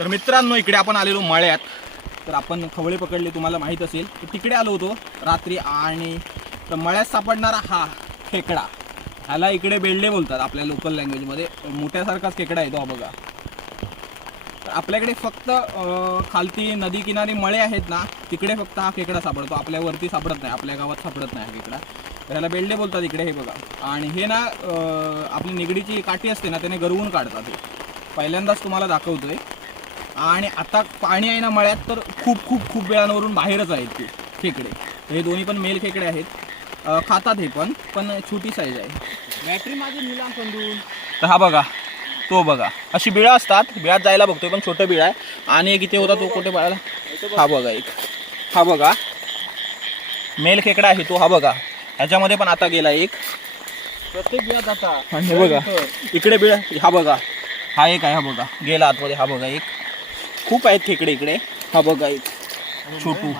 तर मित्रांनो इकडे आपण आलेलो मळ्यात. तर आपण खवळे पकडले तुम्हाला माहीत असेल. तर तिकडे आलो होतो रात्री आणि तर मळ्यात सापडणारा हा खेकडा, ह्याला इकडे बेल्डे बोलतात आपल्या लोकल लँग्वेजमध्ये. मोठ्यासारखाच खेकडा आहे तो बघा. तर आपल्याकडे फक्त खालती नदी किनारी मळे आहेत ना, तिकडे फक्त हा खेकडा सापडतो. आपल्यावरती सापडत नाही, आपल्या गावात सापडत नाही हा खेकडा. तर ह्याला बेल्डे बोलतात इकडे. हे बघा, आणि हे ना आपली निगडीची काठी असते ना, त्याने गरवून काढतात. हे पहिल्यांदाच तुम्हाला दाखवतोय. आणि आता पाणी आहे ना मळ्यात, तर खूप खूप खूप वेळांवरून बाहेरच आहेत ते खेकडे. हे दोन्ही पण मेल खेकडे आहेत. खातात हे पण छोटी साईज आहे. बॅटरी माझी निलाम समजून. तर हा बघा, तो बघा, अशी बिळा असतात. बिळात जायला बघतोय, पण छोटं बिळ आहे. आणि एक इथे होता तो कुठे बाळाला, हा बघा एक, हा बघा मेल खेकडा आहे तो. हा बघा, ह्याच्यामध्ये पण आता गेला एक. प्रत्येक बिळात आता. आणि हे बघा इकडे बिळ, हा बघा, हा एक आहे. हा बघा गेला आतमध्ये. हा बघा एक, खूप आहेत खेकडे इकडे. हा बघा एक छोटू.